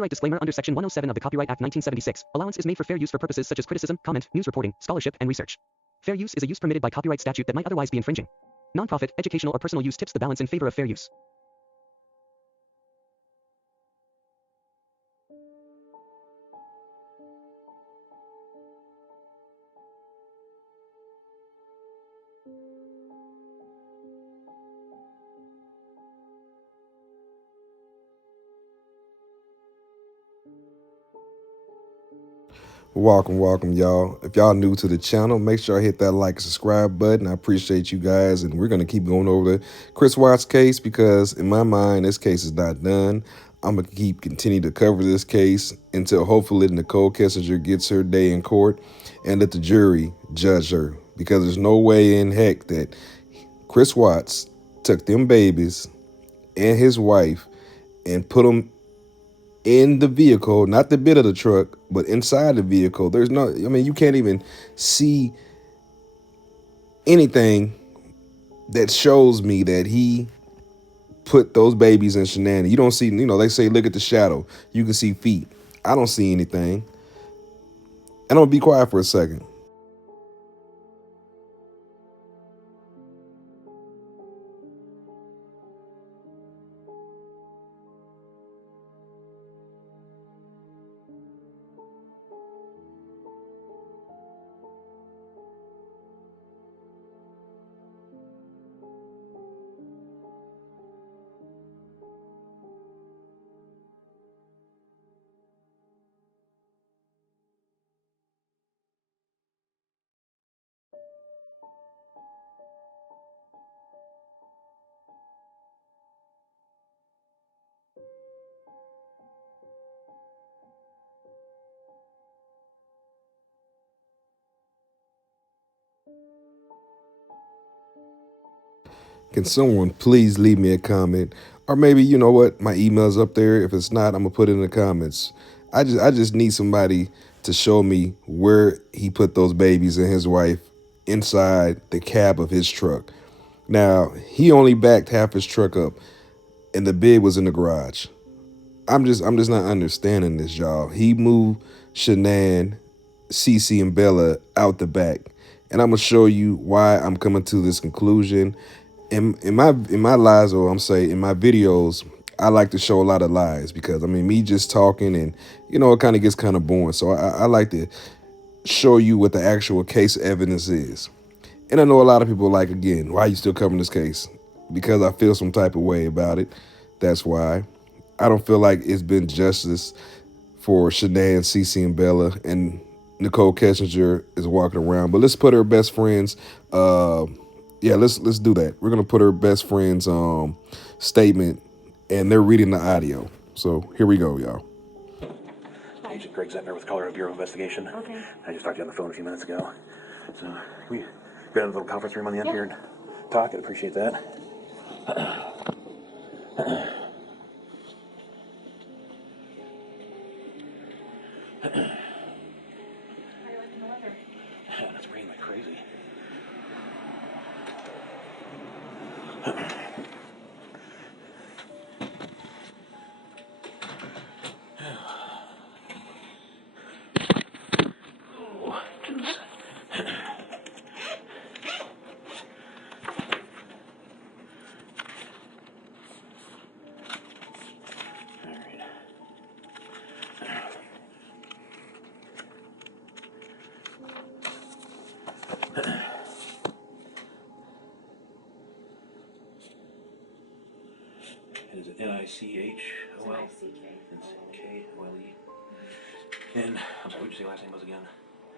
Copyright disclaimer under Section 107 of the Copyright Act 1976. Allowance is made for fair use for purposes such as criticism, comment, news reporting, scholarship, and research. Fair use is a use permitted by copyright statute that might otherwise be infringing. Nonprofit, educational, or personal use tips the balance in favor of fair use. Welcome, y'all. If y'all new to the channel, make sure I hit that like and subscribe button. I appreciate you guys, and we're going to keep going over the Chris Watts case because, in my mind, this case is not done. I'm going to continue to cover this case until hopefully Nicole Kessinger gets her day in court and let the jury judge her, because there's no way in heck that Chris Watts took them babies and his wife and put them in the vehicle, not the bed of the truck, but inside the vehicle. There's no, I mean, you can't even see anything that shows me that he put those babies in shenanigans. You don't see, they say look at the shadow. You can see feet. I don't see anything. And I'm gonna be quiet for a second. Can someone please leave me a comment? Or maybe, you know what, my email's up there. If it's not, I'm gonna put it in the comments. I just need somebody to show me where he put those babies and his wife inside the cab of his truck. Now, he only backed half his truck up and the bed was in the garage. I'm just not understanding this, y'all. He moved Shanann, Cece, and Bella out the back. And I'm gonna show you why I'm coming to this conclusion. In my lies, or I'm saying in my videos, I like to show a lot of lies because I mean me just talking and it kind of gets kind of boring. So I like to show you what the actual case evidence is. And I know a lot of people are like, again, why are you still covering this case? Because I feel some type of way about it. That's why. I don't feel like it's been justice for Shanann, Cece, and Bella, and Nicole Kessinger is walking around. But let's put her best friends. Yeah, let's do that. We're gonna put her best friend's statement, and they're reading the audio. So here we go, y'all. Agent Greg Zettner with Colorado Bureau of Investigation. Okay. I just talked to you on the phone a few minutes ago. So we got in a little conference room on the end here and talk. I'd appreciate that. How are you liking the weather? It's raining like crazy. Oh, goodness. All right. Is it N-I-C-H-O-L? N-C-K-O-L-E. And, I'm sorry, what did you say last name was again?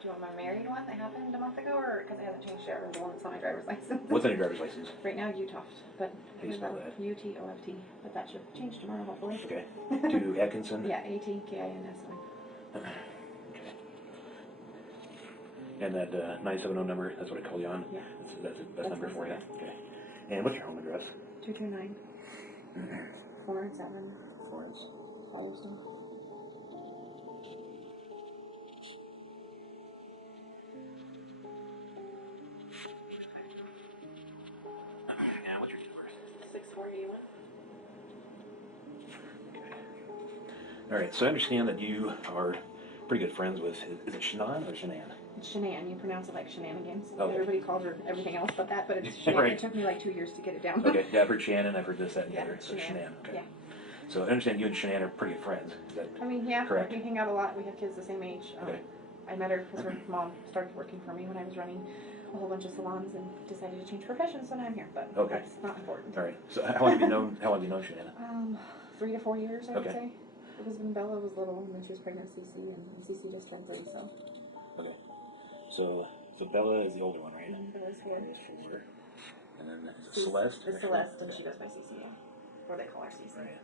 Do you want my married one that happened a month ago, or because it hasn't changed yet, or the one that's on my driver's license? What's on your driver's license? Right now, Utoft, but How do you spell that? U-T-O-F-T, but that should change tomorrow, hopefully. Okay. To Atkinson? Yeah, A-T-K-I-N-S-O-N. Okay. And that 970 number, that's what I called you on? Yeah. That's the best number for you? Okay. And what's your home address? 229 4 and 7 Florence. Yellowstone. And what's your date of birth? 6481. Okay. All right, so I understand that you are pretty good friends with, is it Shannon or Shanann? It's Shanann. You pronounce it like shenanigans. Okay. Everybody calls her everything else but that, but it's Shanann. Right. It took me like 2 years to get it down. Okay, yeah, I've heard Shannon, I've heard this, that, and the Yeah, other, so Shanann, okay. Yeah. So I understand you and Shanann are pretty good friends, is that I mean, yeah, correct? we hang out a lot. We have kids the same age. Okay. I met her because her mom started working for me when I was running a whole bunch of salons and decided to change professions, so now I'm here. But Okay. that's not important. All right, so how long have you known Shanann? 3 to 4 years, I would Okay. say. It was when Bella was little, and then she was pregnant with Cece, and Cece just turned 3, so. Okay, so Bella is the older one, right? Bella's 4. Bella's 4. And then is it Celeste? It's Celeste, and she goes by Cece, yeah. Or they call her Cece. Right.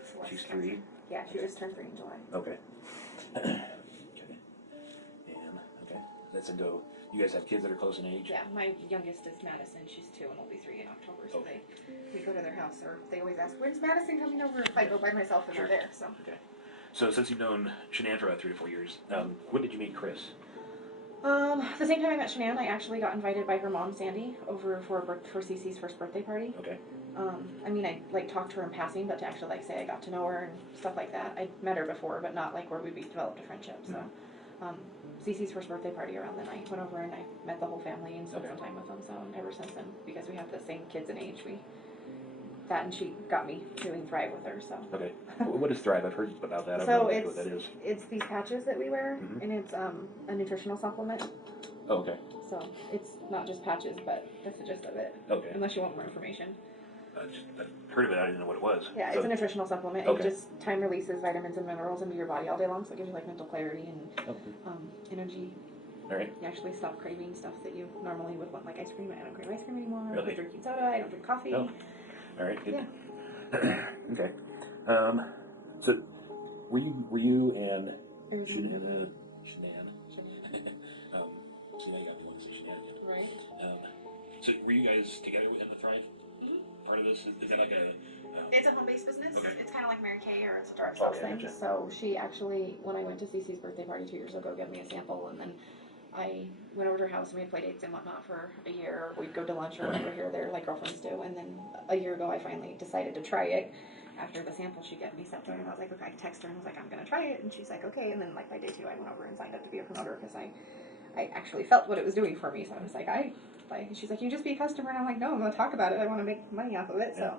It's Celeste. She's 3. Yeah, she just turned 3 in July. Okay. Okay. And, okay, that's a go. You guys have kids that are close in age? Yeah, my youngest is Madison. She's 2 and will be 3 in October. So Okay. we go to their house, or they always ask, "When's Madison coming over?" If I go by myself and Sure. they're there. So. Okay. So since you've known Shanann for about 3 to 4 years, when did you meet Chris? The same time I met Shanann, I actually got invited by her mom, Sandy, over for Cece's first birthday party. Okay. I mean, I talked to her in passing, but to actually say I got to know her and stuff like that, I'd met her before, but not like where we developed a friendship. So, Cece's first birthday party around then, I went over and I met the whole family and spent some time with them. So ever since then, because we have the same kids in age, and she got me doing Thrive with her. So. Okay. What is Thrive? I've heard about that. I don't So know what that is. it's these patches that we wear, and it's a nutritional supplement. Oh, okay. So it's not just patches, but that's the gist of it. Okay. Unless you want more information. I heard of it. I didn't know what it was. Yeah, it's a nutritional supplement. Okay. It just time releases vitamins and minerals into your body all day long, so it gives you like mental clarity and energy. All right. You actually stop craving stuff that you normally would want, like ice cream. I don't crave ice cream anymore. I Really? don't drinking soda. I don't drink coffee. Oh. All right. Good. Yeah. Okay. So were you and Shanann? See, now you got me want to say Shanann again. Right. So were you guys together in the Thrive part of this? Is that like a? It's a home-based business. Okay. It's kind of like Mary Kay, or it's a direct sales thing. Gotcha. So she actually, when I went to Cece's birthday party 2 years ago, gave me a sample, and then I went over to her house and we had play dates and whatnot for a year. We'd go to lunch or whatever here or there, like girlfriends do. And then a year ago, I finally decided to try it. After the sample she gave me, sat there and I was like, okay, I texted her and was like, I'm gonna try it, and she's like, okay. And then like by day 2, I went over and signed up to be a promoter because I actually felt what it was doing for me. So I was like, she's like, you just be a customer, and I'm like, no, I'm gonna talk about it. I want to make money off of it. So.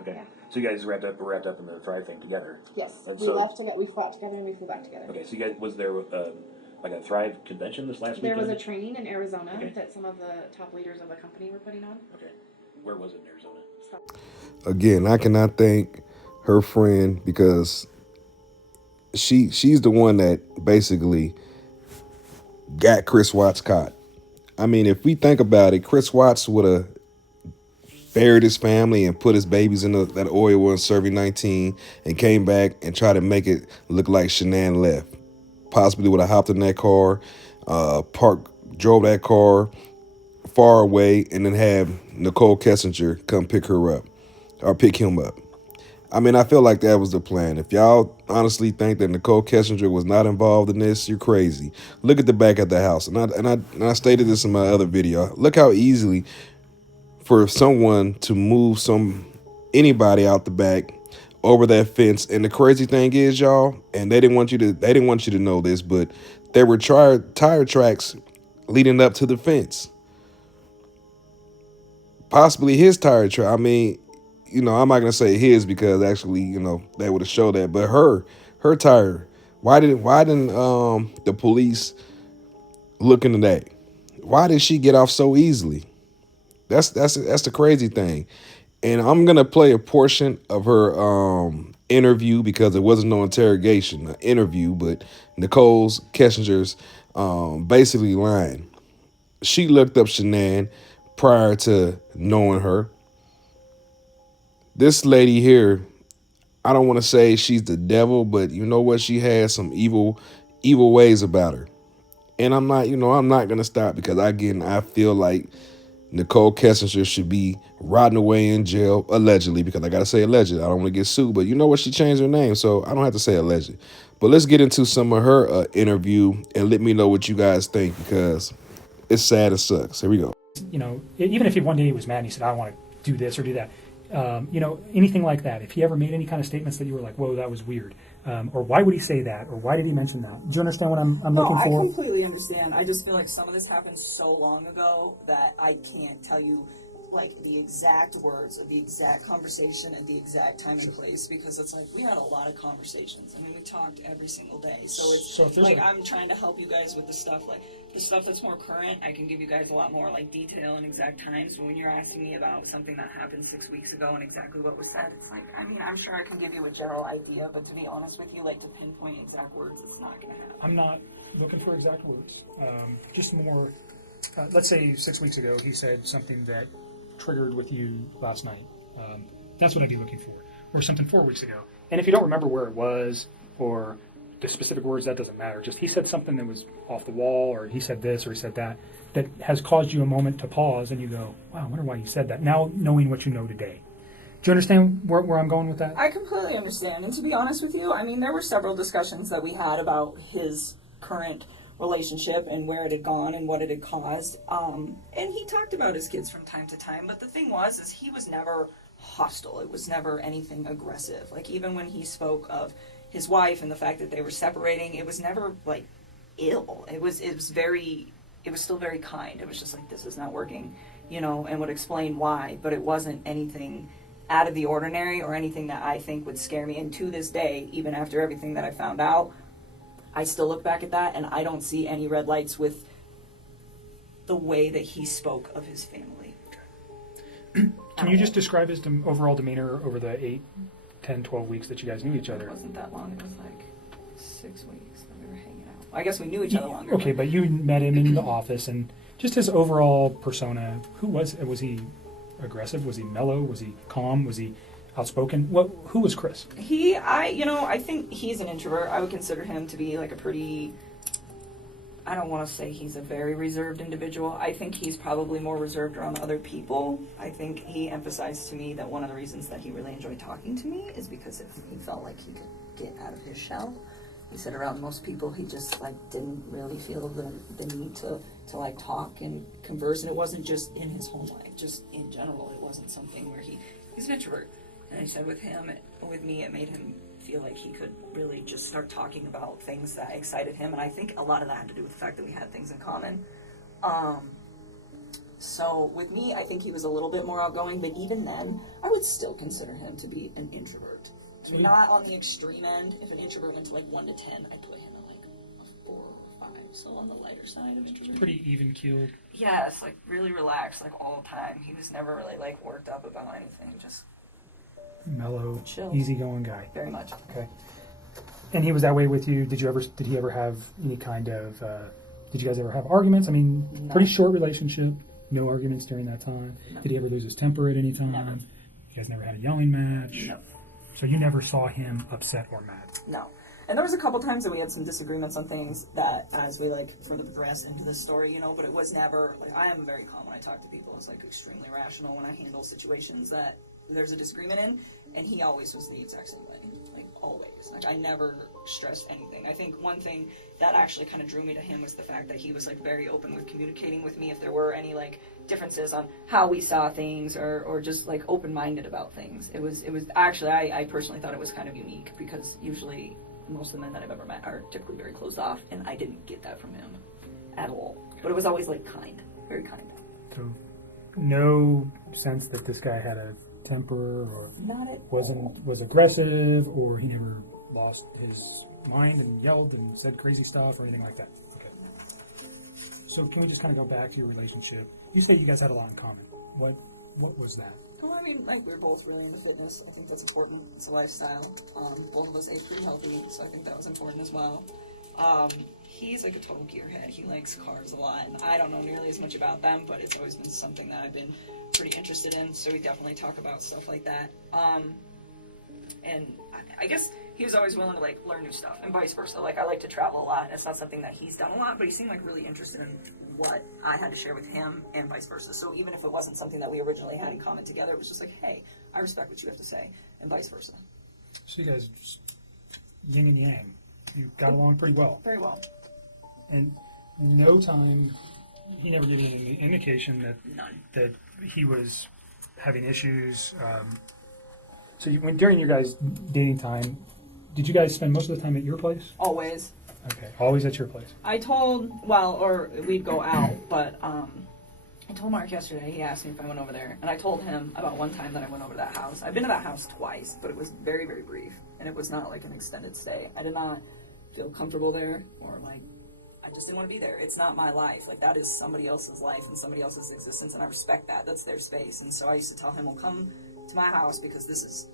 Okay. Yeah. So you guys wrapped up in the Thrive thing together. Yes, And we so- left together. We flew out together and we flew back together. Okay. So you guys, was there like a Thrive convention this last There weekend? was a training in Arizona Okay. that some of the top leaders of the company were putting on. Okay. Where was it in Arizona? Again, I cannot thank her friend because she's the one that basically got Chris Watts caught. I mean, if we think about it, Chris Watts would have buried his family and put his babies in that oil and serving 19 and came back and tried to make it look like Shanann left. Possibly would have hopped in that car, drove that car far away, and then have Nicole Kessinger come pick her up or pick him up. I mean, I feel like that was the plan. If y'all honestly think that Nicole Kessinger was not involved in this, you're crazy. Look at the back of the house. And I stated this in my other video. Look how easily for someone to move anybody out the back over that fence. And the crazy thing is, y'all, and they didn't want you to know this, but there were tire tracks leading up to the fence. Possibly his tire track. I mean, I'm not gonna say his because actually, they would have showed that. But her tire. Why didn't the police look into that? Why did she get off so easily? That's the crazy thing. And I'm gonna play a portion of her interview because it wasn't no interrogation, an interview, but Nicole Kessinger's basically lying. She looked up Shanann prior to knowing her. This lady here, I don't want to say she's the devil, but you know what? She has some evil ways about her. And I'm not going to stop because I feel like Nicole Kessinger should be rotting away in jail, allegedly, because I got to say alleged. I don't want to get sued, but you know what? She changed her name, so I don't have to say alleged. But let's get into some of her interview and let me know what you guys think because it's sad as sucks. Here we go. Even if one day he was mad and he said, I want to do this or do that, anything like that. If he ever made any kind of statements that you were like, whoa, that was weird, or why would he say that, or why did he mention that? Do you understand what I'm No, looking I for? completely understand. I just feel like some of this happened so long ago that I can't tell you like the exact words of the exact conversation at the exact time and place, because it's like we had a lot of conversations. I mean, we talked every single day. So it's So if there's like a- I'm trying to help you guys with the stuff like the stuff that's more current. I can give you guys a lot more like detail and exact times. But when you're asking me about something that happened 6 weeks ago and exactly what was said, it's like, I mean, I'm sure I can give you a general idea, but to be honest with you, like to pinpoint exact words, it's not going to happen. I'm not looking for exact words. Just more. Let's say 6 weeks ago he said something that triggered with you last night. That's what I'd be looking for. Or something 4 weeks ago. And if you don't remember where it was or the specific words, that doesn't matter. Just he said something that was off the wall, or he said this or he said that, that has caused you a moment to pause and you go, wow, I wonder why he said that. Now knowing what you know today. Do you understand where I'm going with that? I completely understand. And to be honest with you, I mean, there were several discussions that we had about his current relationship and where it had gone and what it had caused. And he talked about his kids from time to time. But the thing was, is he was never hostile. It was never anything aggressive. Like, even when he spoke of his wife and the fact that they were separating, it was never, like, ill. It was still very kind. It was just like, this is not working, you know, and would explain why. But it wasn't anything out of the ordinary or anything that I think would scare me. And to this day, even after everything that I found out, I still look back at that and I don't see any red lights with the way that he spoke of his family. Can you just describe his overall demeanor over the 8, 10, 12 weeks that you guys knew each other? It wasn't that long. It was like 6 weeks that we were hanging out. I guess we knew each other longer. Okay, but you met him in the office, and just his overall persona. Who was he? Aggressive? Was he mellow? Was he calm? Was he outspoken? Who was Chris? I think he's an introvert. I would consider him to be like a pretty, I don't want to say he's a very reserved individual. I think he's probably more reserved around other people. I think he emphasized to me that one of the reasons that he really enjoyed talking to me is because he felt like he could get out of his shell. He said around most people he just like didn't really feel the need to like talk and converse, and it wasn't just in his home life, just in general. It wasn't something where he's an introvert. And he said with me, it made him feel like he could really just start talking about things that excited him. And I think a lot of that had to do with the fact that we had things in common. So with me, I think he was a little bit more outgoing, but even then, I would still consider him to be an introvert. So not on the extreme end. If an introvert went to like 1 to 10, I'd put him at like a 4 or 5. So on the lighter side of introvert. Pretty even-keeled. Yes, like really relaxed, like all the time. He was never really like worked up about anything. Just mellow, chill, easygoing guy. Very much. Okay. And he was that way with you. Did he ever have any kind of? Did you guys ever have arguments? I mean, No. Pretty short relationship. No arguments during that time. No. Did he ever lose his temper at any time? Never. You guys never had a yelling match. No. So you never saw him upset or mad. No. And there was a couple times that we had some disagreements on things that, as we like further progress into this story, you know, but it was never like, I am very calm when I talk to people. It's like extremely rational when I handle situations that there's a disagreement in, and he always was the exact same way, like always. Like I never stressed anything. I think one thing that actually kind of drew me to him was the fact that he was like very open with communicating with me if there were any like differences on how we saw things or just like open-minded about things. It was actually, I personally thought it was kind of unique, because usually most of the men that I've ever met are typically very closed off, and I didn't get that from him at all. But it was always like kind, very kind. So no sense that this guy had a temper or Not at was aggressive, or he never lost his mind and yelled and said crazy stuff or anything like that. Okay. So can we just kind of go back to your relationship? You say you guys had a lot in common. What was that? Well, I mean, like, we're both really into fitness. I think that's important. It's a lifestyle. Both of us ate pretty healthy, so I think that was important as well. He's like a total gearhead. He likes cars a lot, and I don't know nearly as much about them, but it's always been something that I've been pretty interested in, so we definitely talk about stuff like that. And I guess he was always willing to, like, learn new stuff, and vice versa. Like, I like to travel a lot. It's not something that he's done a lot, but he seemed, like, really interested in what I had to share with him, and vice versa. So even if it wasn't something that we originally had in common together, it was just like, hey, I respect what you have to say, and vice versa. So you guys just yin and yang. You got along pretty well. Very well. And no time, he never gave you any indication None. that he was having issues. So during your guys' dating time, Did you guys spend most of the time at your place? Always. Okay, always at your place. Or we'd go out, but I told Mark yesterday, he asked me if I went over there, and I told him about one time that I went over to that house. I've been to that house twice, but it was very, very brief, and it was not like an extended stay. I did not feel comfortable there, or like, I just didn't want to be there. It's not my life. Like, that is somebody else's life and somebody else's existence, and I respect that. That's their space. And so I used to tell him, well, come to my house because this is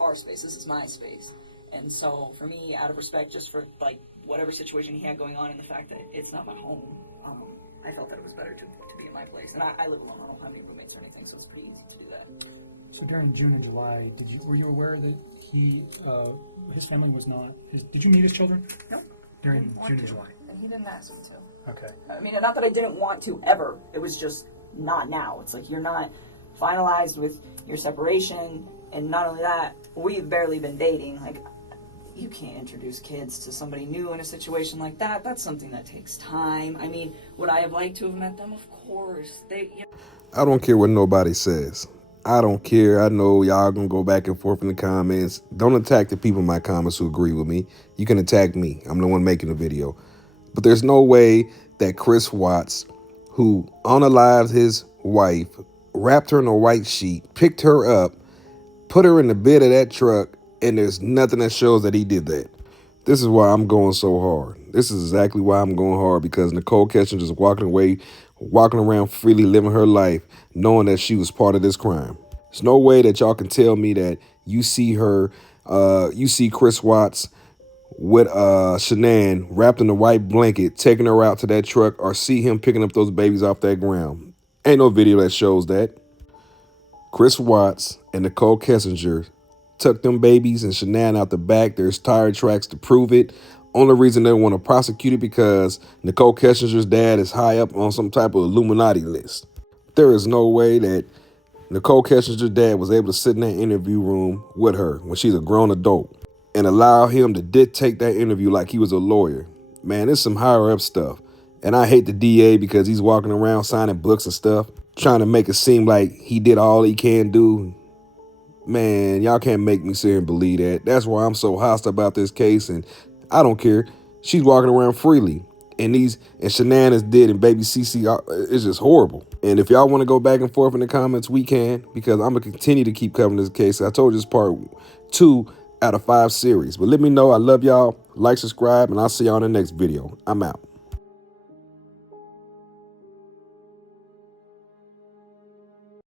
our space. This is my space. And so for me, out of respect, just for like whatever situation he had going on and the fact that it's not my home, I felt that it was better to be in my place. And I live alone. I don't have any roommates or anything, so it's pretty easy to do that. So during June and July, were you aware that his family was not? Did you meet his children? No. During June and July. And he didn't ask me to. Okay. I mean, not that I didn't want to ever. It was just not now. It's like you're not finalized with your separation, and not only that, we've barely been dating. Like, you can't introduce kids to somebody new in a situation like that. That's something that takes time. I mean, would I have liked to have met them? Of course. I don't care what nobody says. I don't care. I know y'all gonna go back and forth in the comments. Don't attack the people in my comments who agree with me. You can attack me. I'm the one making the video. But there's no way that Chris Watts, who unalived his wife, wrapped her in a white sheet, picked her up, put her in the bed of that truck, and there's nothing that shows that he did that. This is why I'm going so hard. This is exactly why I'm going hard, because Nicole Kessinger just walking around freely, living her life, knowing that she was part of this crime. There's no way that y'all can tell me that you see Chris Watts with Shanann wrapped in a white blanket, taking her out to that truck, or see him picking up those babies off that ground. Ain't no video that shows that. Chris Watts and Nicole Kessinger took them babies and Shanann out the back. There's tire tracks to prove it. Only reason they want to prosecute it because Nicole Kessinger's dad is high up on some type of Illuminati list. There is no way that Nicole Kessinger's dad was able to sit in that interview room with her when she's a grown adult and allow him to dictate that interview like he was a lawyer. Man, it's some higher up stuff. And I hate the DA because he's walking around signing books and stuff, trying to make it seem like he did all he can do. Man, y'all can't make me sit here and believe that. That's why I'm so hostile about this case, and I don't care. She's walking around freely, and Shanann is dead, and baby Cece, it's just horrible. And if y'all want to go back and forth in the comments, we can, because I'm going to continue to keep covering this case. I told you it's part 2 out of 5 series. But let me know. I love y'all. Like, subscribe, and I'll see y'all in the next video. I'm out.